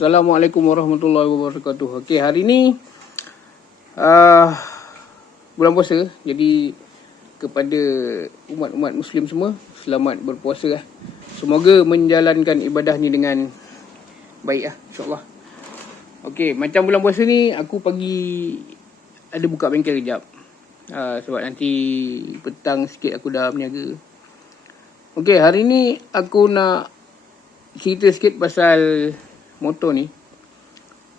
Assalamualaikum warahmatullahi wabarakatuh. Okey, hari ni bulan puasa. Jadi kepada umat-umat Muslim semua, selamat berpuasa lah. Semoga menjalankan ibadah ni dengan baik lah, insyaAllah. Okey, macam bulan puasa ni, aku pagi ada buka bengkel kejap. Sebab nanti petang sikit aku dah berniaga. Okey, hari ni aku nak cerita sikit pasal motor ni.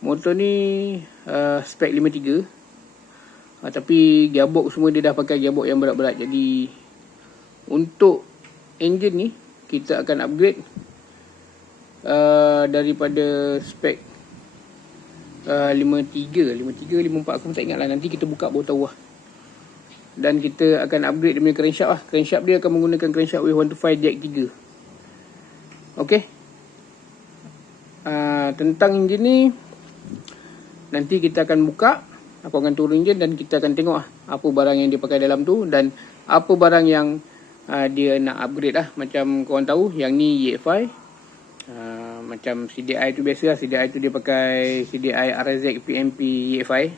Motor ni spek 53. Tapi gearbox semua dia dah pakai gearbox yang berat-berat. Jadi untuk engine ni kita akan upgrade daripada spek 53, 54 aku tak ingat lah. Nanti kita buka baru tahu lah. Dan kita akan upgrade dia punya crankshaft lah. Crankshaft dia akan menggunakan crankshaft W125 Jack 3. Okey. Tentang enjin ni nanti kita akan buka, aku akan turun enjin dan kita akan tengok apa barang yang dia pakai dalam tu dan apa barang yang dia nak upgrade lah. Macam korang tahu yang ni EFI, macam CDI tu biasa lah. CDI tu dia pakai CDI RZ PMP EFI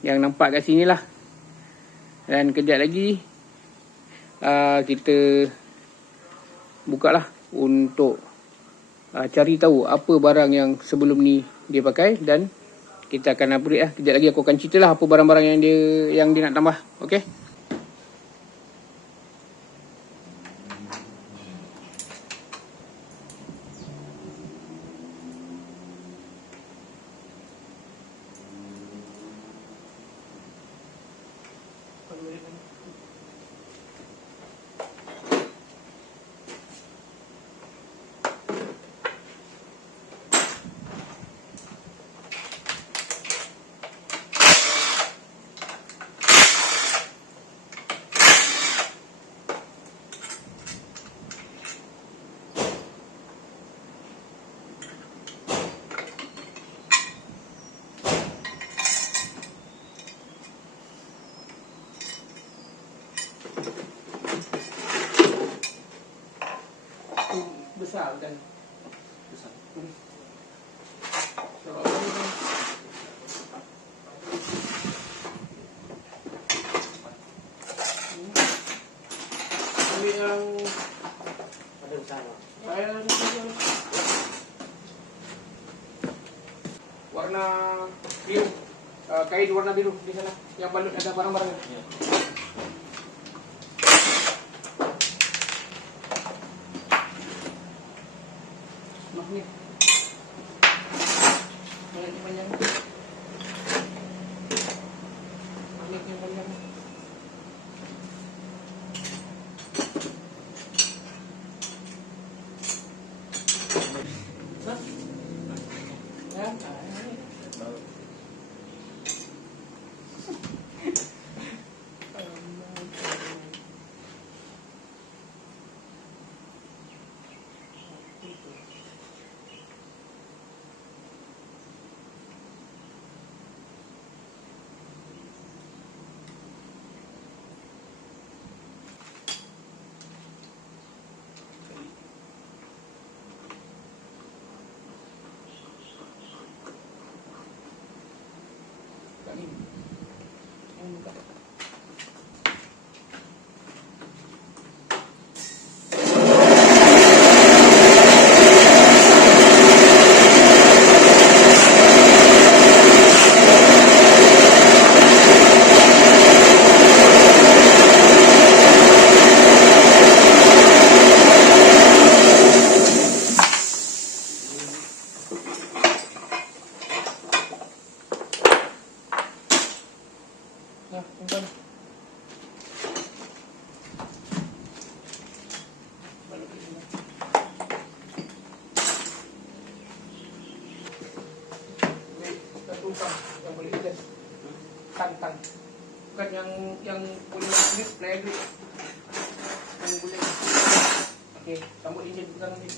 yang nampak kat sini lah. Dan kejap lagi kita buka lah untuk cari tahu apa barang yang sebelum ni dia pakai dan kita akan upgrade lah. Kejap lagi aku akan cerita lah apa barang-barang yang dia nak tambah. Okey. Besar kan? Besar. Ambil yang ada besar. Warna biru. Kain warna biru di sana. Yang balut ada barang-barang. Ya. Magnet. Banyak. Magnet yang banyak. Yang boleh adjust tan. Bukan yang boleh adjust play grip. Yang boleh. Okey, sambut enjin belakang ni.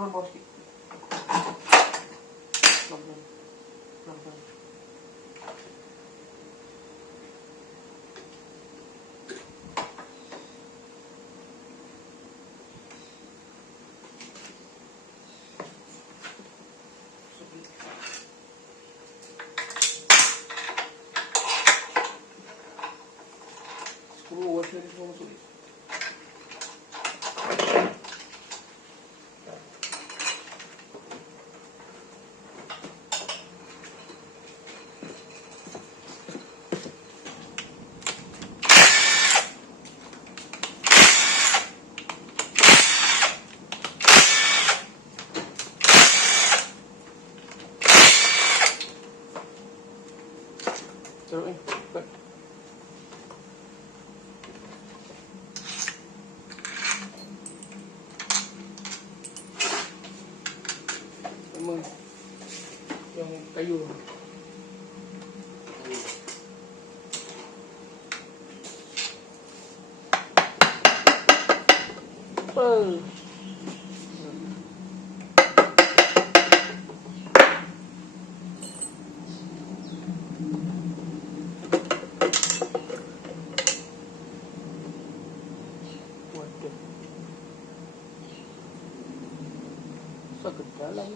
Turun bawah sikit. Pelan-pelan. Pelan-pelan. Skru washer ni semua masuk ni. Taruh ni, cepat. Sama yang kayu. Apa? Waduh. Sakit dalam.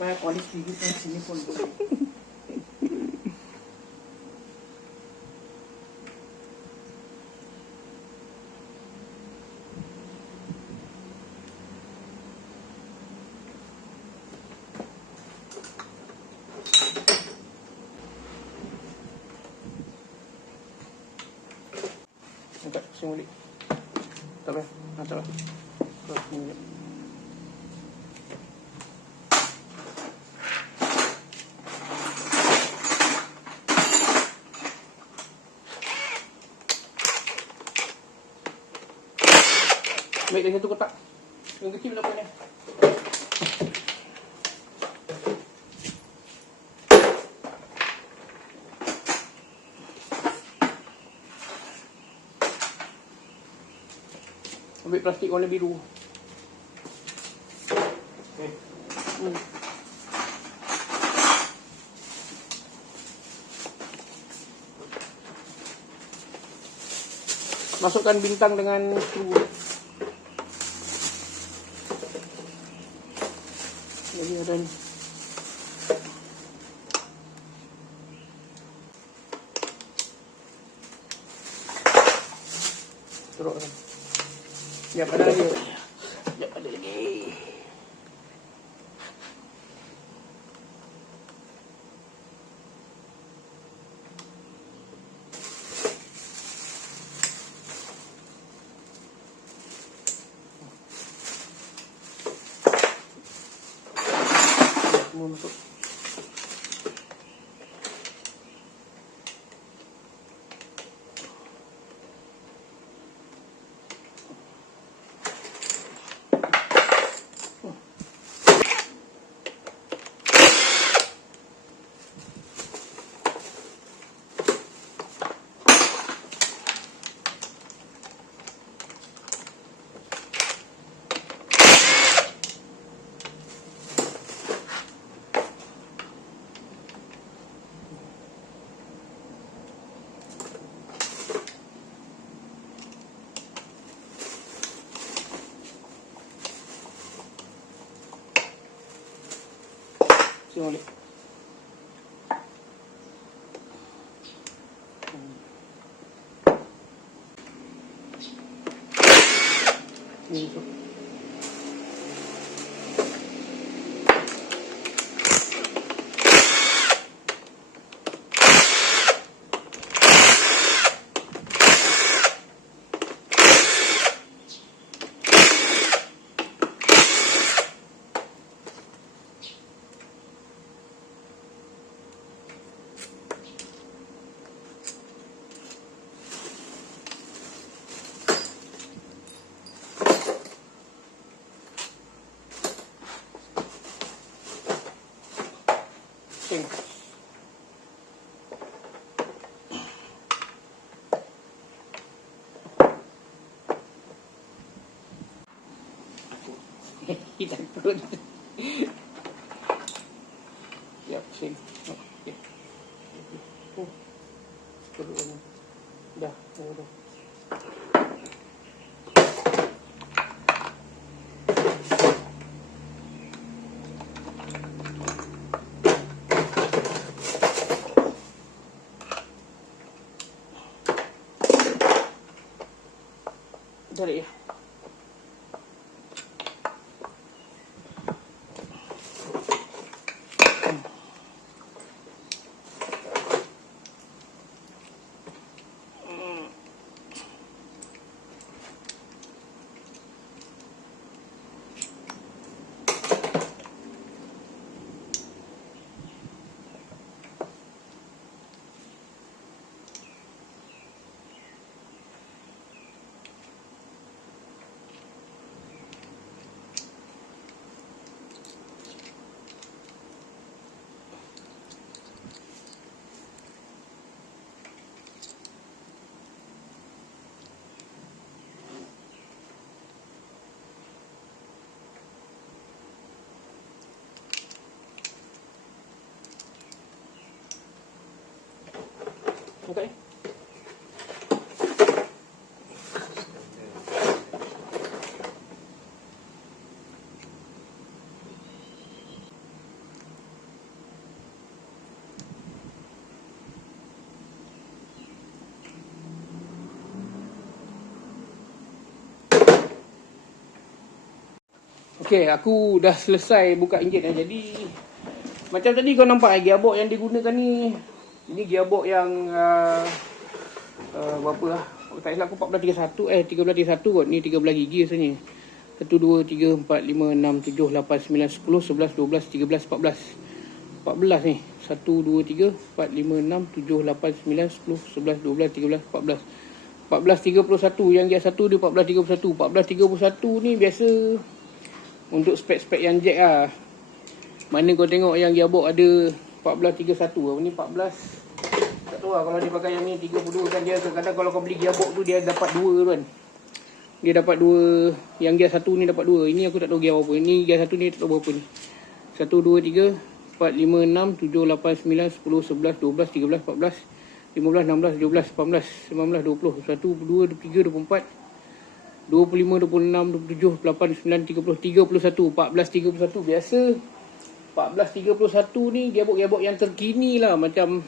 payah kualiti kita sini pun boleh. Angkat pusing balik. Tak payah. Tak payah. Kau sini. Ambil dari satu kotak. Yang kecil berapa ni? Ambil plastik warna biru. Okay. Masukkan bintang dengan skru. Jadi ada ni. Terukkan. Sekejap ada lagi. Sekejap ada lagi. Semua masuk. Sini balik. Ni tu. Sing. Kita turun. Siap, sing. Okey. Turun. Dah, dah. Tarik ya. Okay. Okay, aku dah selesai buka enjin jadi macam tadi kau nampak gearbox yang digunakan ni. Ini gearbox yang berapa lah? Tak silap aku 1331 kot. Ni 13 gigi rasanya. 1, 2, 3, 4, 5, 6, 7, 8, 9, 10, 11, 12, 13, 14. 14 ni. 1, 2, 3, 4, 5, 6, 7, 8, 9, 10, 11, 12, 13, 14. 1431. Yang gear 1 dia 1431. 1431 ni biasa untuk spek-spek yang jack lah. Mana kau tengok yang gearbox ada 1431. Ni 14. Tak tahu lah kalau dia pakai yang ni 32 kan dia kadang-kadang kalau kau beli gearbox tu dia dapat 2 tu kan. Dia dapat 2. Yang gear 1 ni dapat 2. Ini aku tak tahu gear apa. Ini gear 1 ni tak tahu berapa ni. 1, 2, 3, 4, 5, 6, 7, 8, 9, 10, 11, 12, 13, 14, 15, 16, 17, 18, 19, 20, 1, 2, 23, 24, 25, 26, 27, 28, 9, 30, 31, 1431. Biasa 1431 ni gearbox yang terkini lah. Macam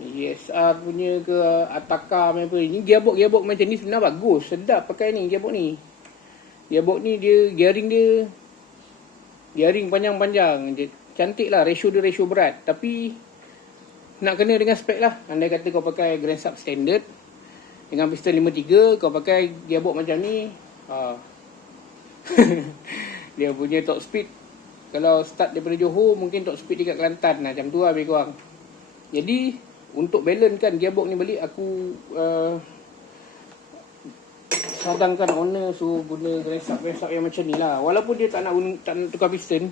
ESR punya ke Ataka apa. Ini gearbox macam ni sebenarnya bagus. Sedap pakai ni gearbox ni. Gearbox ni dia gearing panjang-panjang. Dia cantik lah. Ratio dia ratio berat. Tapi nak kena dengan spek lah. Andai kata kau pakai Grand Sub standard dengan piston 53, kau pakai gearbox macam ni, dia punya top speed kalau start daripada Johor mungkin top speed dekat Kelantan lah, macam tu lah lebih kurang. Jadi untuk balance kan gearbox ni balik, aku sadangkan owner suruh guna Grand Sub yang macam ni lah. Walaupun dia tak nak tukar piston,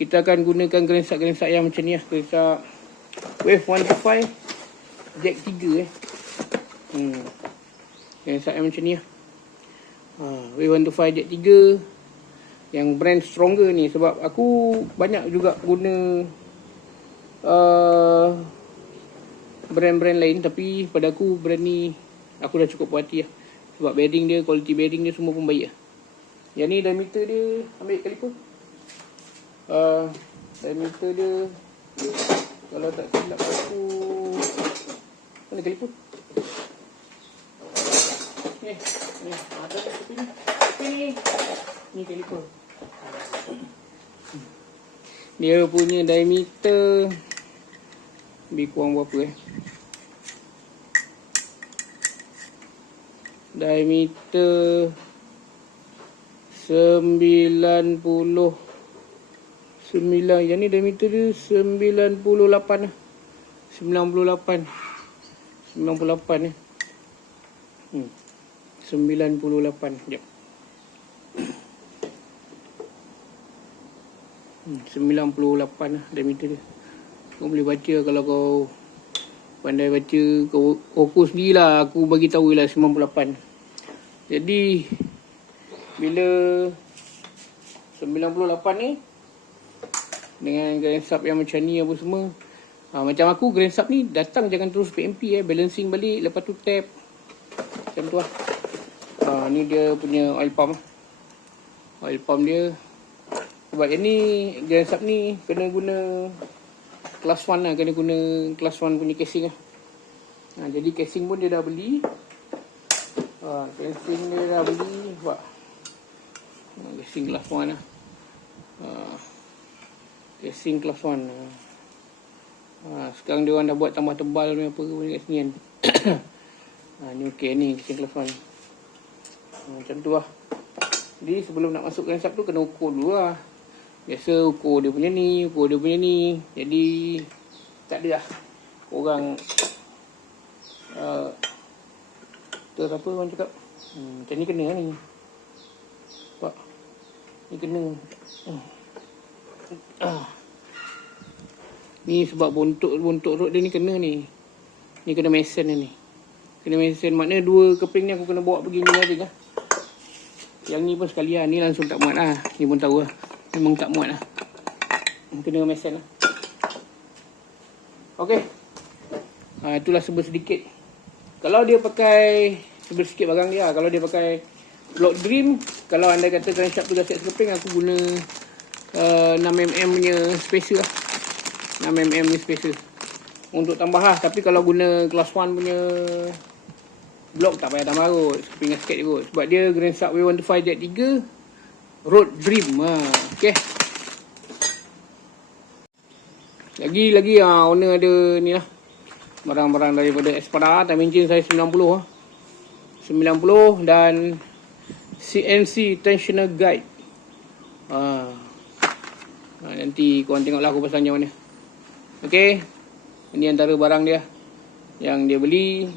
kita akan gunakan Grand Sub yang macam ni lah. Grand Sub Wave 125 Jack 3 Grand Sub yang macam ni lah. Wave 125 Jack 3 yang brand stronger ni. Sebab aku banyak juga guna brand-brand lain, tapi pada aku brand ni aku dah cukup puas hati lah. Sebab bearing dia, quality bearing dia semua pun baik lah. Yang ni diameter dia, ambil kaliper. Diameter dia kalau tak silap aku, mana kaliper? Ni ada tepi ni. Ni kaliper. Dia punya diameter lebih kurang berapa diameter 99. Yang ni diameter dia 98 lah. 98 Sekejap. 98 lah diameter dia. Kau boleh baca kalau kau pandai baca, kau ukur sendirilah. Aku bagi tahu lah 98. Jadi bila 98 ni dengan Grand Sub yang macam ni apa semua, macam aku Grand Sub ni datang jangan terus PMP balancing balik, lepas tu tap macam tu lah. Ni dia punya oil pump dia. Sebab yang ni Grand Sub ni kena guna Class 1 lah. Kena guna Class 1 punya casing lah. Jadi casing pun dia dah beli. Casing dia dah beli. Sebab casing Class 1 lah. Casing Class 1. Sekarang dia orang dah buat tambah tebal apa kat sini kan. Ni okey ni casing Class 1. Macam tu lah. Jadi sebelum nak masuk Grand Sub tu kena ukur dulu lah. Biasa ukur dia punya ni, Jadi tak ada lah orang terus apa orang cakap macam ni kena lah ni. Nampak? Ni kena. Ni sebab bontot rod dia ni kena ni. Ni kena mesin ni. Kena mesin, maknanya dua keping ni aku kena bawa pergi engineering lah. Yang ni pun sekalian, ni langsung tak muat lah. Ni pun tahu lah, memang tak muat lah. Kena mesin lah. Okey. Itulah sedikit. Kalau dia pakai sedikit barang dia, kalau dia pakai Block Dream, kalau anda kata crankshaft tu dah set sekeping, aku guna 6mm punya spacer lah. 6mm ni spacer untuk tambah lah. Tapi kalau guna Class 1 punya blok tak payah tambah kot, sekeping sikit kot. Sebab dia Grand Sub W125 Jet 3 Road Dream. Okay. Lagi owner ada ni lah. Barang-barang daripada Espada. Time engine saya 90. 90 dan CNC Tensioner Guide. Nanti korang tengoklah aku pasang macam mana. Okay. Ini antara barang dia yang dia beli.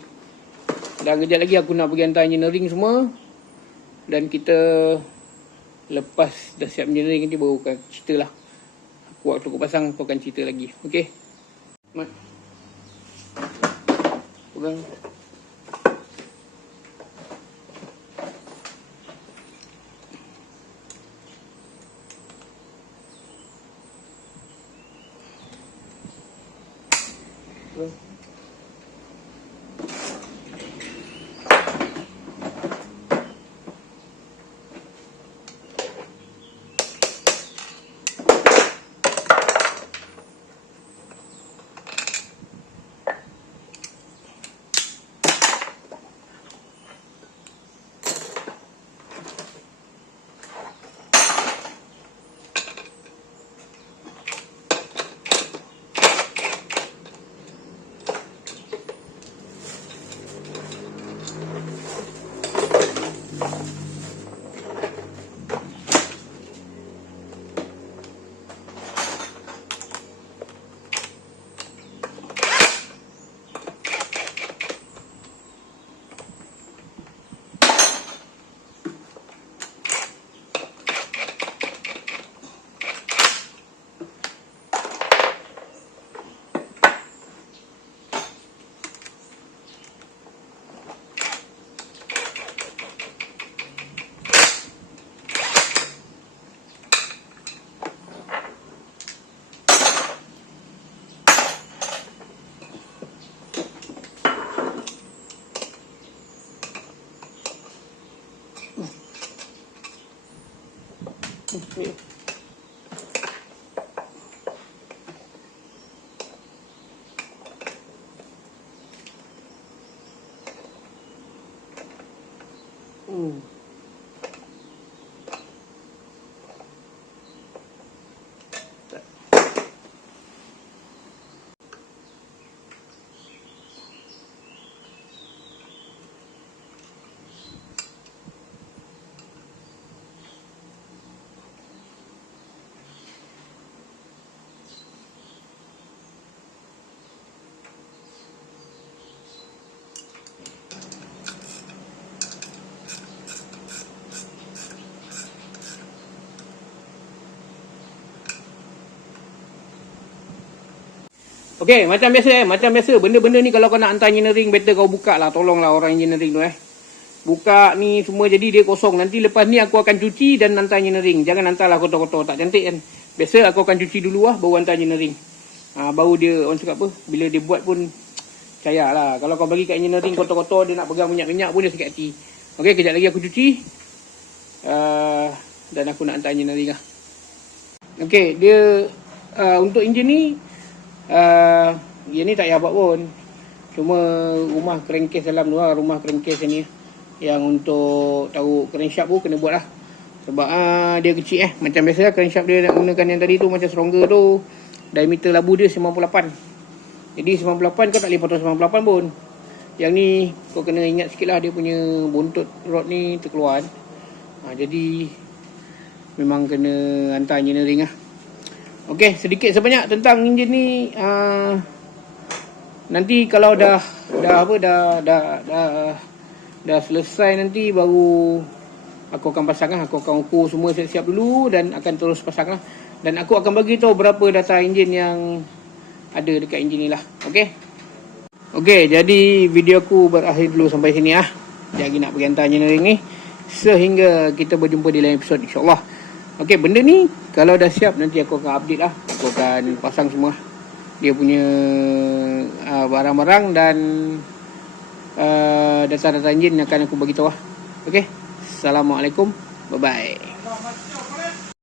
Dan kejap lagi aku nak pergi hantar engineering semua. Dan kita lepas dah siap engineering nanti baru akan cerita lah. Waktu aku pasang aku akan cerita lagi. Okay. Mat. Pegang. Okay. Okay, macam biasa, benda-benda ni kalau kau nak hantar engineering, better kau buka lah, tolonglah orang engineering tu buka ni semua, jadi dia kosong. Nanti lepas ni aku akan cuci dan hantar engineering. Jangan hantarlah kotor-kotor, tak cantik kan. Biasa aku akan cuci dulu baru hantar engineering. Baru dia, orang cakap apa, bila dia buat pun percaya lah. Kalau kau bagi kat engineering kotor-kotor, dia nak pegang minyak-minyak pun dia sakit hati. Okay, kejap lagi aku cuci dan aku nak hantar engineering lah. Okay, dia untuk enjin ni dia ni tak payah buat pun. Cuma rumah crankcase dalam tu rumah crankcase ni yang untuk taruh crankshaft pun kena buat lah. Sebab dia kecil macam biasa crankshaft dia nak gunakan yang tadi tu macam stronger tu. Diameter labu dia 98. Jadi 98 kau tak boleh potong 98 pun. Yang ni kau kena ingat sikit lah, dia punya bontot rod ni terkeluar. Jadi memang kena hantar engineering lah. Okey, sedikit sebanyak tentang enjin ni. Nanti kalau dah selesai nanti baru aku akan pasang lah. Aku akan ukur semua siap-siap dulu dan akan terus pasang lah. Dan aku akan bagi tahu berapa data enjin yang ada dekat enjin ni lah. Okey. Okey, jadi video aku berakhir dulu sampai sini lah. Jadi nak pergi hantar engineering ni. Sehingga kita berjumpa di lain episod, insyaAllah. Okey, benda ni kalau dah siap nanti aku akan update lah. Aku akan pasang semua dia punya barang-barang dan data-data enjin akan aku bagi tahu lah. Okey. Assalamualaikum. Bye bye.